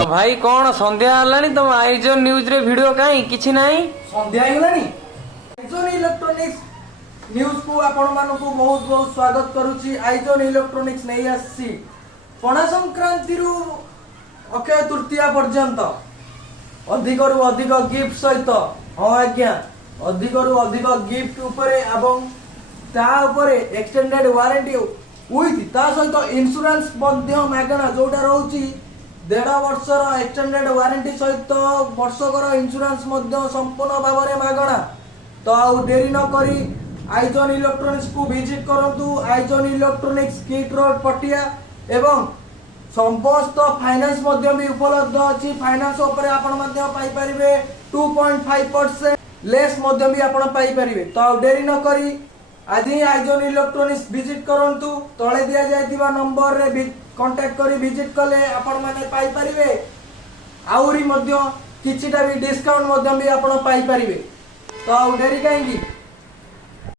भाई कौन संध्या हलानी तुम आइजन न्यूज रे वीडियो काई किछि नाही संध्या हेलानी आइजन इलेक्ट्रॉनिक्स न्यूज को आपण मानकु बहुत बहुत स्वागत करूची। आइजन इलेक्ट्रॉनिक्स नहीं आसी पणा संक्रांति रु अक्षय तृतीया पर्यंत अधिक रु अधिक गिफ्ट सहित हाँ आज्ञा अधिक रु अधिक गिफ्ट उपरे एवं ता उपरे एक्सटेंडेड वारंटी विथ ता सहित इंश्योरेंस मध्य मागणा जोटा रहउची 1.5 वर्षर एक्सटेंडेड वारंटी सहित वर्षकर इंश्योरेंस मध्य संपूर्ण भाव में मागणा। तो आउ देरी न करी आइजन इलेक्ट्रॉनिक्स को विजिट करंतु। आइजन इलेक्ट्रॉनिक्स किट रोड पटिया एवं समस्त फाइनेंस मध्य भी उपलब्ध अछि। फाइनेंस ऊपर आपण मध्य पाई परिबे 2.5% लेस मध्य भी आपण पाई परिबे। तो आउ देरी न करी आज ही आइजन इलेक्ट्रॉनिक्स विजिट करंतु। तळे दिया जायतिबा नंबर रे कांटेक्ट करी विजिट कले आपण माने पाई परिबे। आउरी मध्य किछिटा भी डिस्काउंट मध्य भी आपण पाई परिबे। तो आउ देरी काहेकी